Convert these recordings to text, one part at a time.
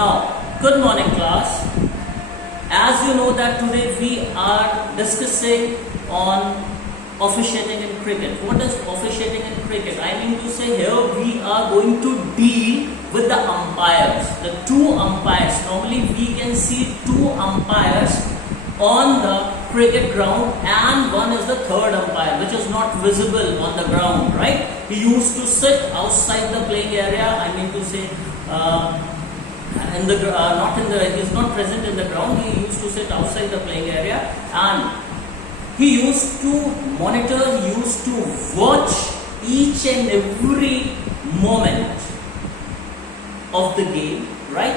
Now, good morning class. As you know that today we are discussing on officiating in cricket. What is officiating in cricket? I mean to say here we are going to deal with the umpires, the two umpires. Normally we can see two umpires on the cricket ground and one is the third umpire which is not visible on the ground, right? He used to sit outside the playing area, I mean to say he is not present in the ground. He used to sit outside the playing area and he used to monitor, he used to watch each and every moment of the game, right?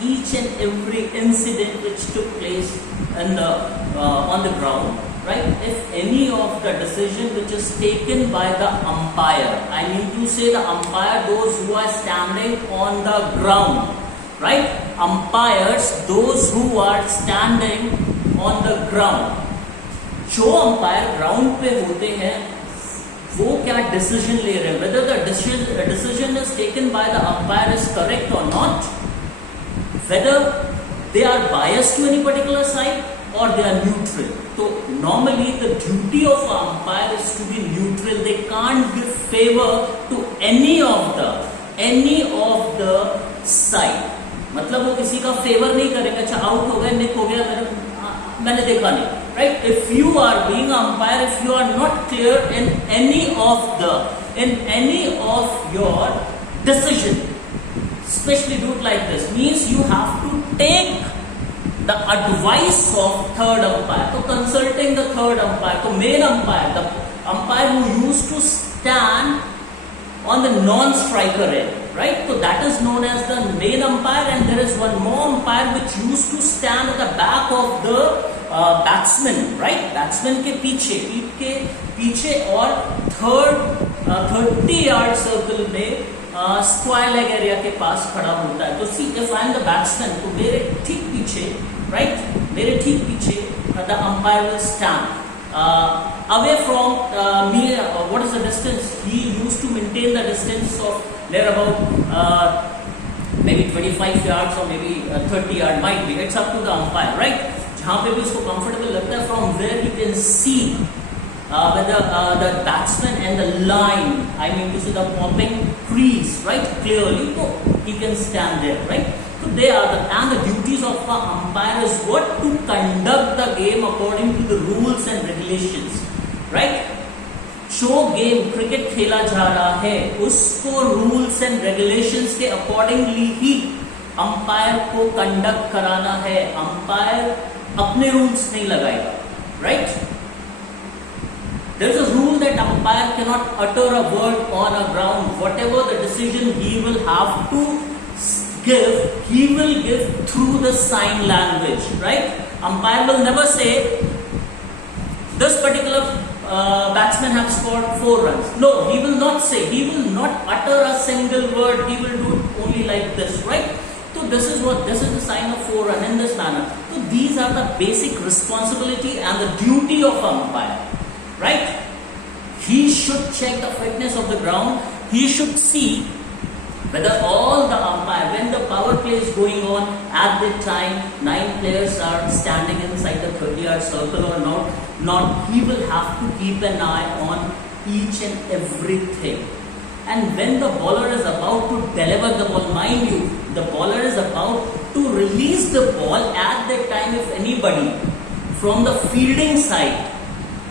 Each and every incident which took place in on the ground, right? If any of the decision which is taken by the umpire, I mean to say the umpire, those who are standing on the ground, right? Umpires, those who are standing on the ground. जो umpire ground पे होते हैं वो क्या decision ले रहे हैं, whether the decision is taken by the umpire is correct or not, whether they are biased to any particular side or they are neutral. So normally the duty of an umpire is to be neutral. They can't give favor to any of the side. मतलब वो किसी का favour नहीं करेगा. अच्छा out हो गया, निक हो गया, मैंने देखा नहीं, right? If you are being an umpire, if you are not clear in any of your decision, especially do it like this, means you have to take the advice of third umpire. So consulting the third umpire, so main umpire, the umpire who used to stand on the non-striker end, right? So that is known as the main umpire, and there is one more umpire which used to stand at the back of the batsman, right? Batsman के पीछे, पीठ के पीछे और third 30 yard circle में square leg area के पास खड़ा होता है. तो see, if I am the batsman, तो मेरे ठीक पीछे, right? मेरे ठीक पीछे the umpire will stand. Away from me, what is the distance? He used to maintain the distance of there about maybe 25 yards or maybe 30 yards, might be. It's up to the umpire, right? जहाँ पे भी उसको comfortable लगता है, from where he can see whether the batsman and the line, I mean to say the popping crease, right, clearly, so he can stand there, right? So they are and the duties of the umpire is what? To conduct the game according to the rules and regulations, right? जो game cricket खेला जा रहा है उसको rules and regulations के accordingly ही umpire को conduct कराना है. अंपायर अपने रूल्स नहीं लगाएगा, right? There is a rule that umpire cannot utter a word on a ground. Whatever the decision he will have to give, he will give through the sign language, right? Umpire will never say this particular batsman have scored 4 runs. No, he will not say. He will not utter a single word. He will do it only like this, right? So this is the sign of 4 run in this manner. So these are the basic responsibility and the duty of umpire, right? He should check the fitness of the ground. He should see whether all the umpire, when the power play is going on at the time, 9 players are standing inside the 30-yard circle or not, he will have to keep an eye on each and everything. And when the bowler is about to deliver the ball, mind you, the bowler is about to release the ball at that time. If anybody from the fielding side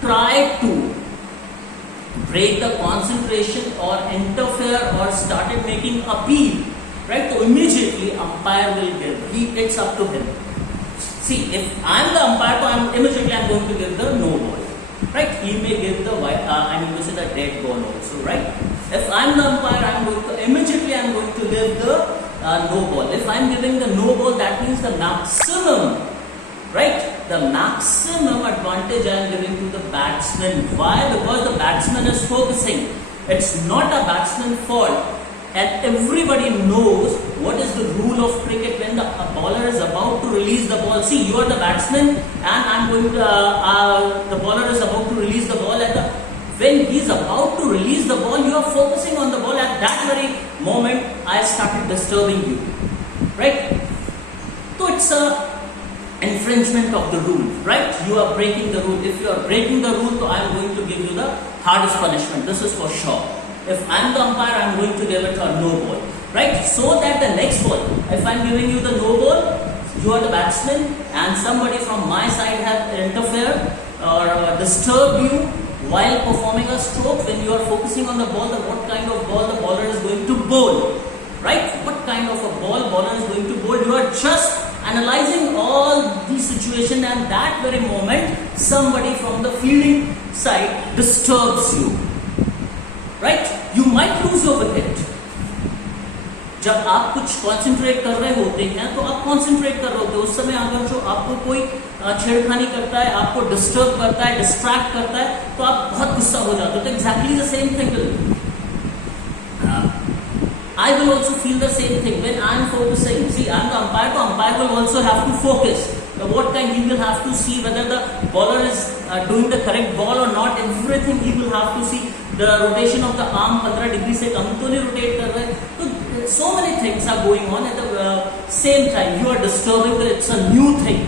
try to break the concentration or interfere or started making appeal, right? So immediately umpire will give. It's up to him. See, if I'm the umpire, so I'm going to give the no ball, right? He may give the the dead ball also, right? If I'm the umpire, I'm going to give the no ball. If I'm giving the no ball, that means the maximum, right? The maximum advantage I am giving to the batsman. Why? Because the batsman is focusing. It's not a batsman's fault. And everybody knows what is the rule of cricket when the bowler is about to release the ball. See, you are the batsman and the bowler is about to release the ball when he is about to release the ball, you are focusing on the ball. At that very moment, I started disturbing you, right? तो it's a infringement of the rule, right? You are breaking the rule. If you are breaking the rule, so I am going to give you the hardest punishment. This is for sure. If I am the umpire, I am going to give it a no ball, right? So that the next ball, if I am giving you the no ball, you are the batsman, and somebody from my side have interfered or disturbed you while performing a stroke. When you are focusing on the ball, what kind of ball the bowler is going to bowl, right? What kind of a ball bowler is going to bowl? You are just analyzing all the situation, and that very moment somebody from the fielding side disturbs you, right? You might lose your wicket. जब आप कुछ concentrate कर रहे होते हैं तो आप concentrate कर रहे होते हैं, उस समय अगर जो आपको कोई छेड़खानी करता है, आपको डिस्टर्ब करता है, डिस्ट्रैक्ट करता है, तो आप बहुत गुस्सा हो जाते हो. तो exactly the same thing I will also feel the same thing when I am focusing. See, I am the umpire, so umpire will also have to focus. Now, what kind he will have to see whether the bowler is doing the correct ball or not. Everything he will have to see. The rotation of the arm 15 degree से कम तो नहीं rotate कर रहे. तो so many things are going on at the same time. You are disturbing that it's a new thing,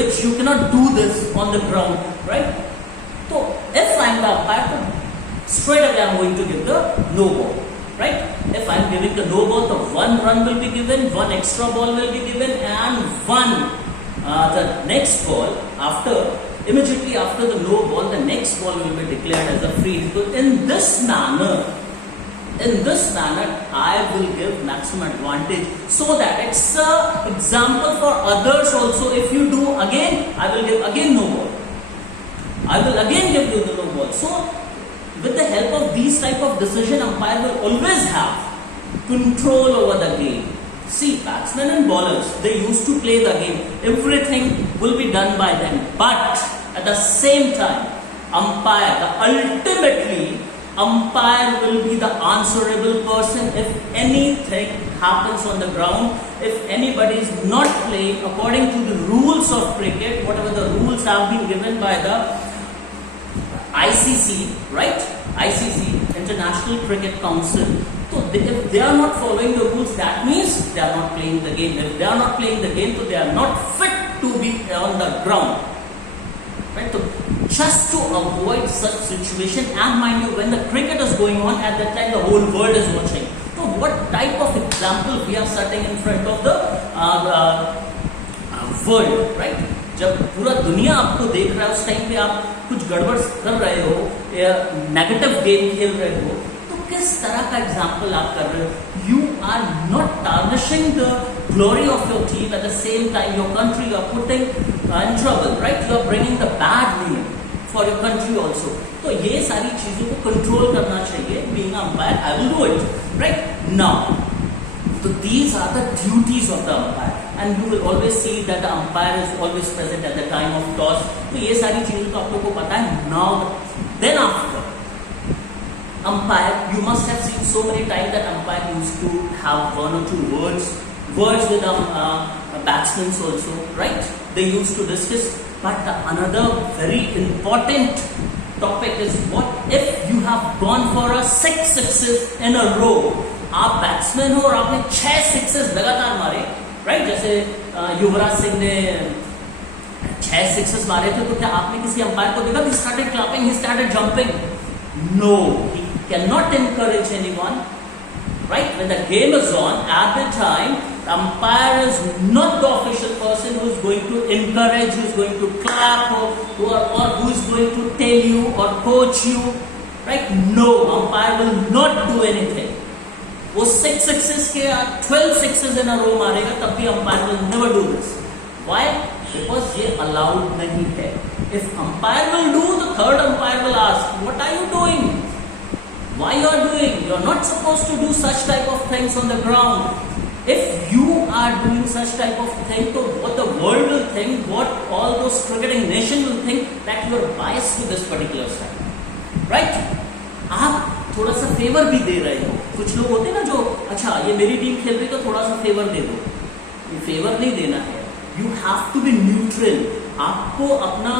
which you cannot do this on the ground, right? So if I am the umpire, straight away I am going to give the no ball. Right? If I am giving the no ball, the 1 run will be given, 1 extra ball will be given, and the next ball immediately after the no ball, the next ball will be declared as a free hit. So in this manner, I will give maximum advantage, so that it's an example for others also. If you do again, I will give again no ball. I will again give you the no ball. So with the help of these type of decision, umpire will always have control over the game. See, batsmen and bowlers, they used to play the game. Everything will be done by them. But at the same time, ultimately, umpire will be the answerable person if anything happens on the ground. If anybody is not playing according to the rules of cricket, whatever the rules have been given by the ICC, right? ICC, International Cricket Council. So if they are not following the rules, that means they are not playing the game. If they are not playing the game, so they are not fit to be on the ground, right? So just to avoid such situation, and mind you, when the cricket is going on, at that time the whole world is watching. So what type of example we are setting in front of the world, right? जब पूरा दुनिया आपको देख रहा है, उस time पे आप कुछ गड़बड़ कर रहे हो या नेगेटिव गेम खेल रहे हो, तो किस तरह का एग्जाम्पल आप कर रहे हो? You are not tarnishing the glory of your team, at the same time your country you are putting in trouble, right? You are bringing the bad name for your country also. तो ये सारी चीजों को control करना चाहिए. Being umpire, I will do it, right? Now, so these are the duties of the umpire, and you will always see that the umpire is always present at the time of toss. तो ये सारी चीजें तो आप लोगों को पता है. Now, then after umpire, you must have seen so many times that umpire used to have 1 or 2 words with batsmen also, right? They used to discuss. But another very important topic is, what if you have gone for a 6 sixes in a row? आप batsman हो और आपने 6 sixes लगातार मारे, right? जैसे युवराज सिंह ने 6 sixes मारे थे, तो क्या आपने किसी अंपायर को देखा? He started clapping, he started jumping. No, he cannot encourage anyone, right? When the game is on, at the time, the umpire is not the official person who is going to encourage, who is going to clap, or who is going to tell you or coach you, right? No, umpire will not do anything. वो 6 sixes के 12 sixes in a row मारेगा, तब भी umpire will never do this. Why? Because ये allowed नहीं है. If umpire will do, the third umpire will ask, what are you doing? Why you are doing? You are not supposed to do such type of things on the ground. If you are doing such type of thing, so what the world will think, what all those cricketing nation will think, that you are biased to this particular side, right? आप थोड़ा सा favour भी दे रहे हो. कुछ लोग होते हैं ना जो, अच्छा ये मेरी टीम खेल रही तो थोड़ा सा फेवर दे दो. ये फेवर नहीं देना है. You have to be neutral. आपको अपना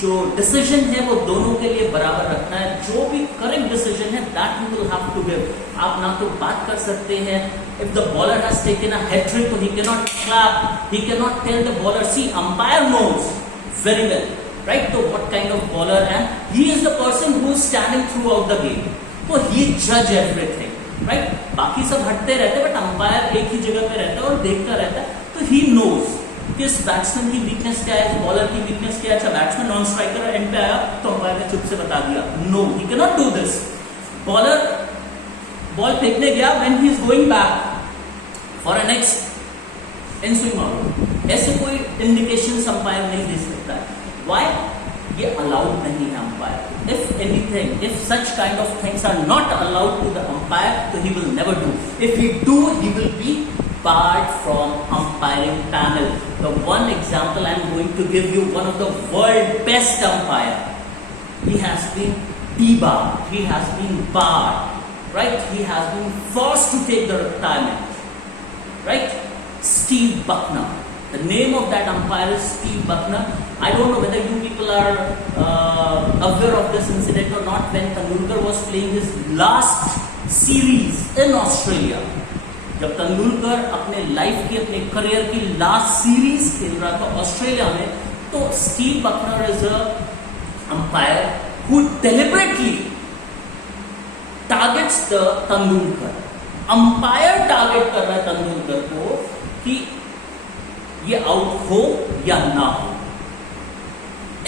जो डिसीजन है वो दोनों के लिए बराबर रखना है. जो भी करेक्ट डिसीजन है that you will have to give. आप ना तो बात कर सकते हैं, if the bowler has taken a hat trick, he cannot clap, he cannot tell the bowler, see, umpire knows very well, right? So what kind of bowler, and he is the person who is standing throughout the game, so he judge everything, right? बाकी सब हटते रहते हैं, but umpire एक ही जगह पे रहता है और देखता रहता है. तो he knows कि इस बैट्समैन की वीकनेस क्या है, इस बॉलर की वीकनेस क्या है. अच्छा, बैट्समैन नॉन स्ट्राइकर एंड पे आया तो अंपायर ने चुप से बता दिया. No, he can not do this. Bowler ball फेंकने गया, when he is going back for a next in swing out, ऐसे कोई इंडिकेशन अंपायर नहीं दे सकता है. व्हाई? ये अलाउड नहीं है umpire. If anything, if such kind of things are not allowed to the umpire, तो he will never do. If he do, he will be barred from umpiring panel. The one example I am going to give you, one of the world best umpire, he has been debarred, he has been barred, right? He has been forced to take the retirement, right? Steve Buckner. The name of that umpire is Steve Buckner. I don't know whether you people are aware of this incident or not. When Tendulkar was playing his last series in Australia, जब तेंदुलकर अपने life की, अपने career की last series खेल रहा था Australia में, तो Steve Bucknor is a umpire who deliberately targets the Tendulkar. Umpire target कर रहा है तेंदुलकर को कि ये आउट हो या ना हो.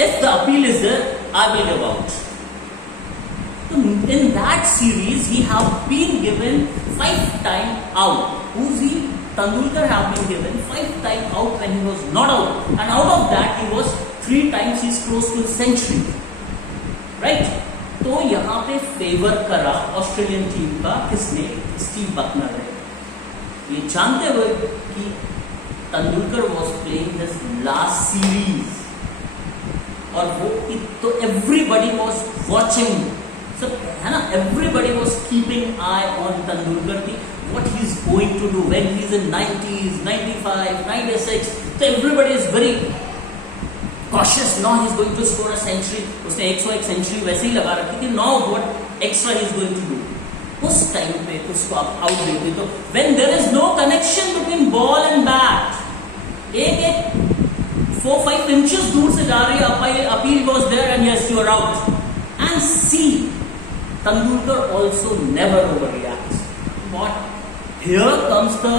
If the appeal is there, I will give out. In that series, he have been given 5-time out. Who's he? Tendulkar have been given 5-time out when he was not out, and out of that he was 3 times he's close to century, right? तो यहाँ पे favour करा Australian team का किसने? Steve Bucknor ने. ये जानते हुए कि Tendulkar was playing his last series, और वो तो everybody was watching. So, है ना, everybody was keeping eye on Tendulkar ki what he's going to do when he's in 90s, 95, 96. So everybody is very cautious. Now he's going to score a century. उसने 101 century वैसे ही लगा रखी थी. Now what extra he's going to do? उस time पे उसको आप out देते तो when there is no connection between ball and bat, एक 4-5 inches दूर से जा रही है, appeal was there and yes, you are out. And see, Tendulkar also never overreacts. But here comes the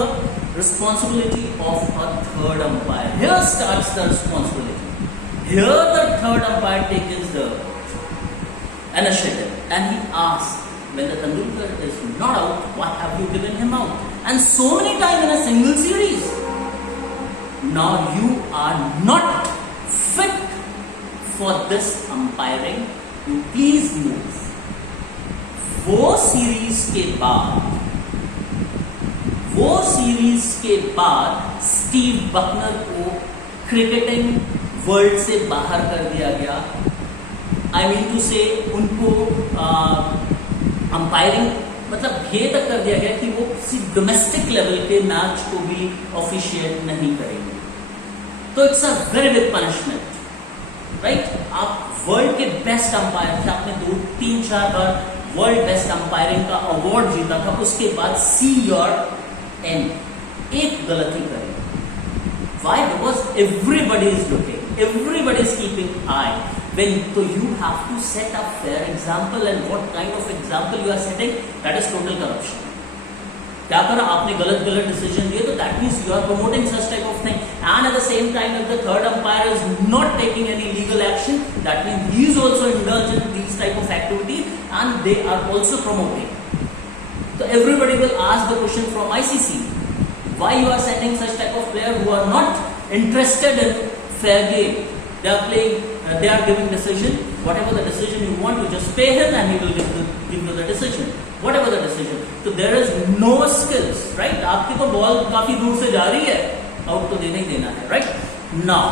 responsibility of a third umpire. Here starts the responsibility. Here the third umpire takes the initiative and he asks, when the Tendulkar is not out, why have you given him out? And so many times in a single series. Now you are not fit for this umpiring. You please move. वो series के बाद Steve Bucknor को cricketing world से बाहर कर दिया गया. I mean to से उनको अंपायरिंग मतलब ये तक कर दिया गया कि वो किसी डोमेस्टिक लेवल के मैच को भी ऑफिशिएट नहीं करेंगे. तो it's a very big punishment, right? आप वर्ल्ड के बेस्ट अंपायर थे, आपने 2-3-4 बार वर्ल्ड बेस्ट अंपायरिंग का अवार्ड जीता था. उसके बाद सी योर एंड, एक गलती करें. Why? Because everybody is looking, everybody is keeping eye. When so you have to set a fair example, and what kind of example you are setting? That is total corruption. क्या करा आपने? गलत decision दिए, तो that means you are promoting such type of thing. And at the same time if the third umpire is not taking any legal action, that means he is also indulge in these type of activity and they are also promoting. तो everybody will ask the question from ICC, why you are sending such type of player who are not interested in fair game? They are playing, they are giving decision. Whatever the decision you want, you just pay him and he will give you the decision. Whatever the decision. So there is no skills, right? आपकी तो ball काफी दूर से जा रही है, out तो देना ही देना है, right? Now,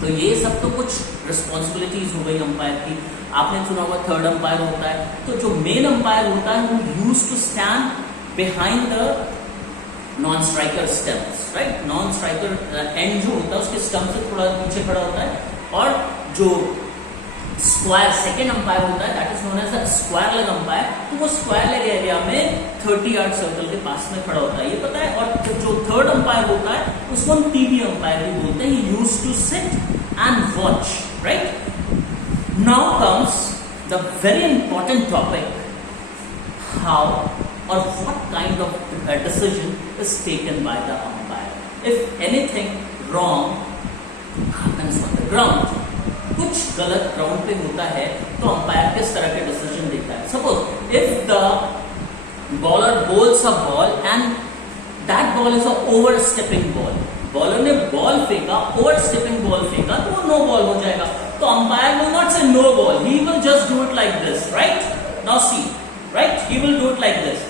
तो ये सब तो कुछ रिस्पॉन्सिबिलिटीज हो गई अंपायर की. आपने सुना होगा थर्ड अंपायर होता है, तो जो मेन अंपायर होता है वो use to stand behind the non striker stumps, right? Non striker end जो होता है उसके स्टंप से थोड़ा पीछे खड़ा होता है, और जो स्क्वायर सेकेंड अंपायर होता है, that is known as a square leg umpire, तो वो स्क्वायर लेग एरिया में 30 यार्ड सर्कल के पास में खड़ा होता है, ये पता है। और जो थर्ड अंपायर होता है उसको हम टीवी अंपायर भी बोलते हैं, he used to sit and watch, right. Now comes the very important topic, how or what kind of decision is taken by the umpire. If anything wrong happens on the ground, कुछ गलत ground पे होता है तो umpire किस तरह के decision देता है। Suppose if the bowler bowls a ball and that ball is a over stepping ball, bowler ने बॉल फेंका, ओवर स्टेपिंग बॉल फेंका, तो वो नो बॉल हो जाएगा। तो umpire will not say no ball, he will just do it like this, right. Now see, right, he will do it like this,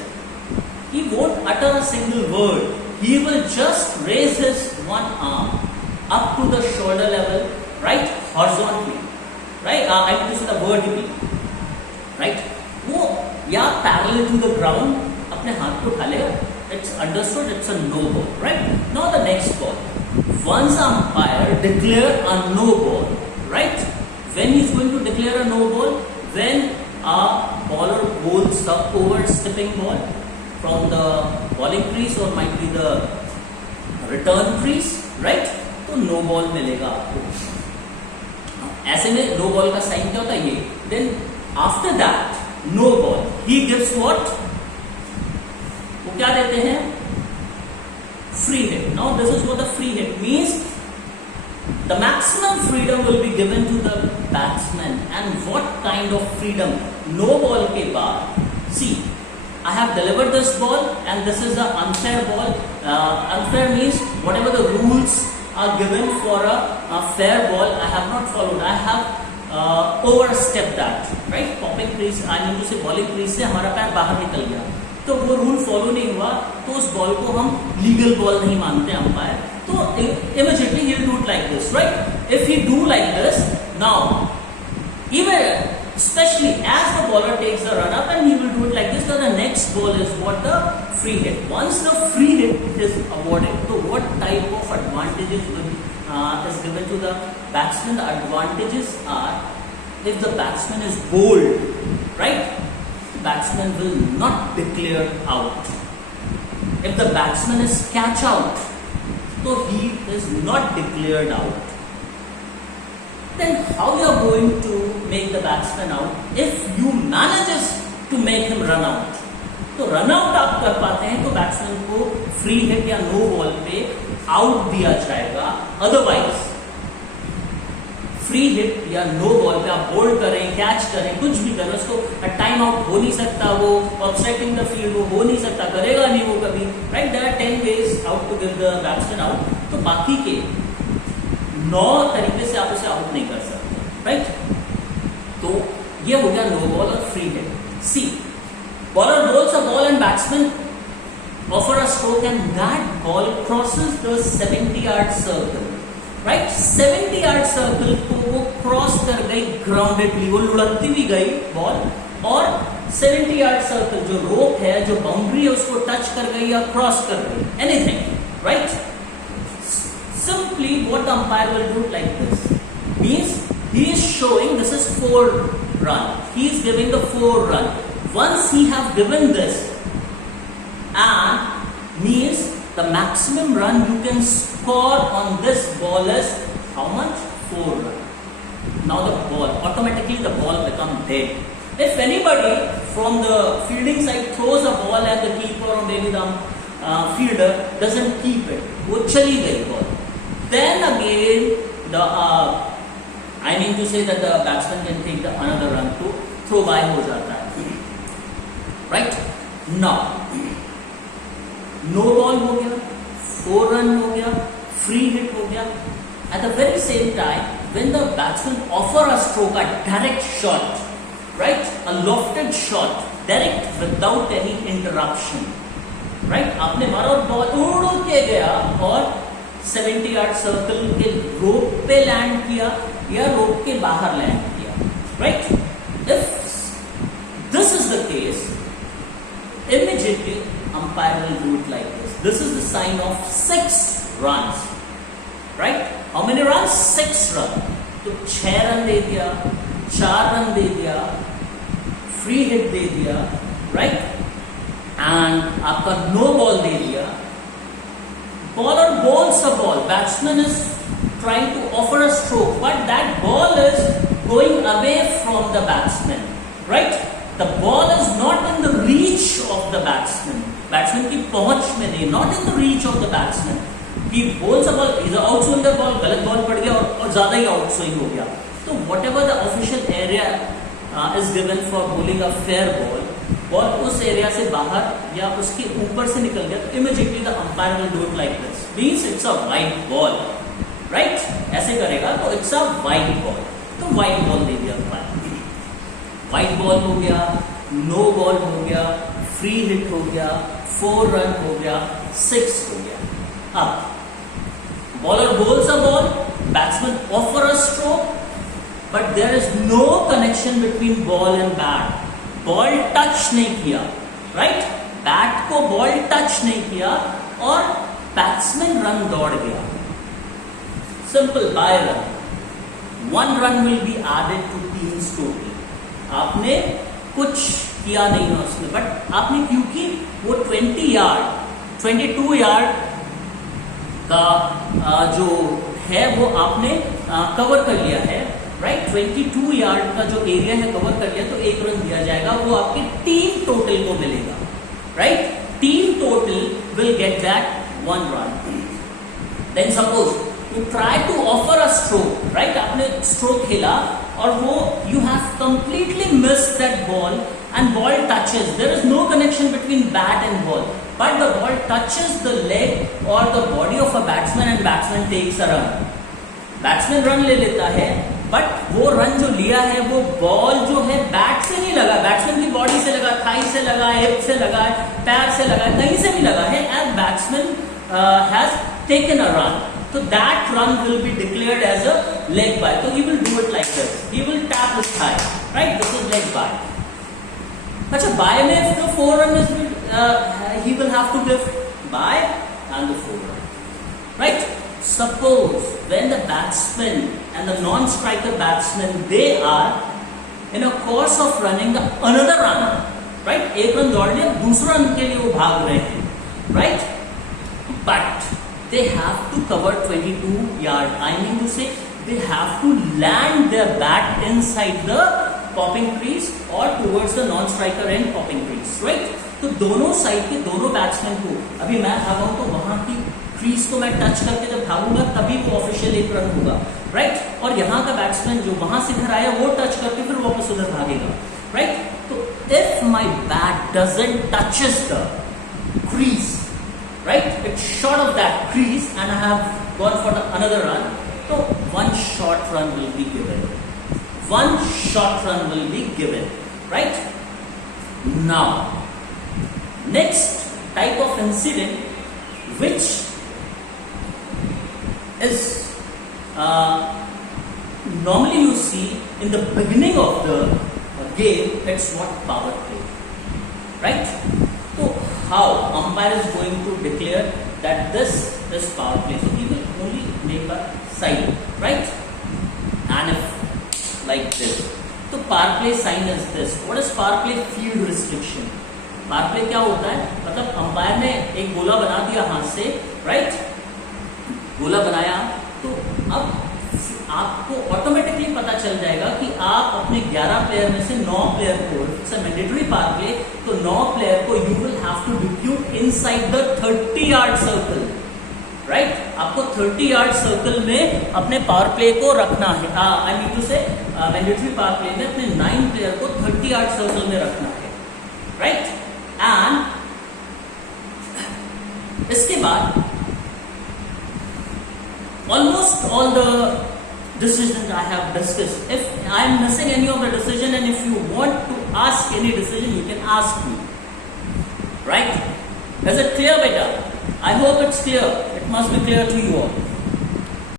he won't utter a single word, he will just raise his one arm up to the shoulder level, right, horizontally, right, I can use the word vertically, right, वो या parallel to the ground अपने हाथ को उठा लेगा, it's understood, it's a no ball, right। Now the next ball, once umpire declare a no ball, right, when he is going to declare a no ball, when a bowler bowls the over-stepping ball from the bowling crease or might be the return crease, right? तो no ball मिलेगा आपको। ऐसे में no ball का sign क्या होता है ये? Then after that no ball, he gives what? वो क्या देते हैं? Free hit. Now this is what the free hit means. The maximum freedom will be given to the batsman, and what kind of freedom? No ball के बाद, see, I have delivered this ball and this is the unfair ball. Unfair means whatever the rules are given for a fair ball, I have not followed. I have overstepped that, right? Popping crease, I mean to say bowling crease से हमारा पैर बाहर निकल गया, तो वो rule follow नहीं हुआ, तो उस बॉल को हम लीगल बॉल नहीं मानते अंपायर। तो immediately he will do it like this, right? If he do like this, now even especially as the bowler takes the run up and he will do it like this, so the next ball is what? The free hit. Once the free hit is awarded, so what type of advantages is given to the batsman? The advantages are, if the batsman is bowled, right, the batsman will not declare out. If the batsman is catch out, so he is not declared out. Then how you are going to make the batsman out if you manages to make him run out? तो run out आप कर पाते हैं तो batsman को free hit या no ball पे out दिया जाएगा। अदरवाइज फ्री हिट या नो बॉल पे आप बोल्ड करें, कैच करें, कुछ भी करें, उसको टाइम आउट हो नहीं सकता, वो ऑब्स्ट्रक्टिंग द फील्ड वो हो नहीं सकता, करेगा नहीं वो कभी, right. There are 10 ways out to give the batsman out, तो बाकी के 9 तरीके से आप उसे आउट नहीं कर सकते, राइट। तो ये हो गया नो बॉल और free hit. See, bowler bowls a ball and batsman offer a stroke and that ball crosses the 70-yard circle, right? 70-yard circle को वो क्रॉस कर गई ग्राउंडेडली, वो लुढ़कती भी गई बॉल, और 70-yard सर्कल जो रोप है, जो बाउंड्री है, उसको टच कर गई या क्रॉस कर गई, anything, right. Simply what the umpire will do like this means he is showing this is 4 run, he is giving the 4 run. Once he have given this, and means the maximum run you can score on this ball is how much? 4 run. Now the ball, automatically the ball become dead. If anybody from the fielding side throws a ball and the keeper or maybe the fielder doesn't keep it, वो चली गई ball, then again the I mean to say that the batsman can take the another run to throw by हो जाता है, right? Now no ball हो गया, 4 run हो गया, free hit हो गया। At the very same time, when the batsman offer a stroke, a direct shot, right, a lofted shot, direct without any interruption, right, आपने मारा और बॉल उड़ के गया और 70-yard सर्कल के रोप पे लैंड किया या रोप के बाहर लैंड किया, right. If this is the case, immediately umpire will do it like this. This is the sign of 6 runs, right? How many runs? 6 runs. तो 6 रन दे दिया, 4 रन दे दिया, फ्री हिट दे दिया, राइट, एंड आपका no ball दे दिया. Bowler bowls a ball. Batsman is trying to offer a stroke, but that ball is going away from the batsman, right? The ball is not in the reach of the batsman. Batsman की पहुंच में नहीं, not in the reach of the batsman. He bowls a ball, is a outswinger ball, गलत ball पड़ गया और ज्यादा ही outswing हो गया. तो whatever the official area is given for bowling a fair ball, ball उस एरिया से बाहर या उसके ऊपर से निकल गया तो immediately the umpire will do it like this, means it's a wide ball, right, ऐसे करेगा तो इट्स अ वाइड बॉल. तो वाइड बॉल दे दिया अंपायर, वाइड बॉल हो गया, नो बॉल हो गया, फ्री हिट हो गया, 4 रन हो गया, 6 हो गया. अब bowler bowls a ball, batsman offer a stroke, but there is no connection between ball and bat. Ball touch नहीं किया, राइट, बैट को बॉल टच नहीं किया और बैट्समैन रन दौड़ गया. Simple, bye run, 1 run will be added to team's total. आपने कुछ किया नहीं है उसमें, बट आपने क्योंकि वो 20 यार्ड 22 यार्ड का जो है वो आपने कवर कर लिया है, राइट, 22 यार्ड का जो एरिया है कवर कर लिया, तो 1 रन दिया जाएगा, वो आपके टीम टोटल को मिलेगा, right. Team total will get that 1 run. Then suppose you try to offer a stroke, right, आपने स्ट्रोक खेला और वो you have completely missed that ball and ball touches, there is no connection between bat and ball, but the ball touches the leg और the body of a batsman and batsman takes a run. Batsman run ले लेता है, but वो run जो लिया है वो ball जो है बैट से नहीं लगा, बैट्समैन की बॉडी से लगा, थाई से लगा, हिप से लगा, पैर से लगा, कहीं से भी लगा है, and batsman has taken a run. तो that run will be declared as a leg bye. तो he will do it like this, he will tap his thigh, right, this is leg bye. अच्छा, bye में if the 4 run is he will have to give by and the 4 run, right. Suppose when the batsman and the non-striker batsman, they are in a course of running the another run, right, 1 run दौड़ लिया, दूसरा run के लिए वो भाग रहे हैं, right, but they have to cover 22 yard. I mean to say they have to land their bat inside the popping crease or towards the non-striker end popping crease, right. तो दोनों साइड के दोनों बैट्समैन को, अभी मैं भागा हूं तो वहां की क्रीज को मैं टच करके जब भागूंगा तभी वो ऑफिशियल 1 रन होगा, राइट, और यहाँ का बैट्समैन जो वहां से इधर आया वो टच करके फिर वापस उधर भागेगा, राइट. तो if my bat doesn't touches the crease, right, it's short of that crease and I have gone for another run, तो 1 short run will be given. 1 short run will be given, right. Now, next type of incident which is normally you see in the beginning of the game, it's what power play, right. So how umpire is going to declare that this is power play, so he will only make a sign, right, and if like this, so power play sign is this. What is power play? Field restriction. Power play क्या होता है, मतलब umpire ने एक गोला बना दिया हाथ से, राइट, गोला बनाया, तो अब आपको ऑटोमेटिकली पता चल जाएगा कि आप अपने 11 प्लेयर में से 9 प्लेयर को, it's a mandatory power play, तो 9 प्लेयर को you will have to depute inside the 30 yard circle, right. आपको 30 यार्ड सर्कल में अपने पावर प्ले को रखना है. आई मीन टू से मैंडेटरी पावर प्ले में अपने 9 प्लेयर को 30 यार्ड सर्कल में रखना है, राइट. एंड इसके बाद almost all the decisions I have discussed. If I am missing any of the decision and if you want to ask any decision, you can ask me. Right? Is it clear, beta? I hope it's clear. It must be clear to you all.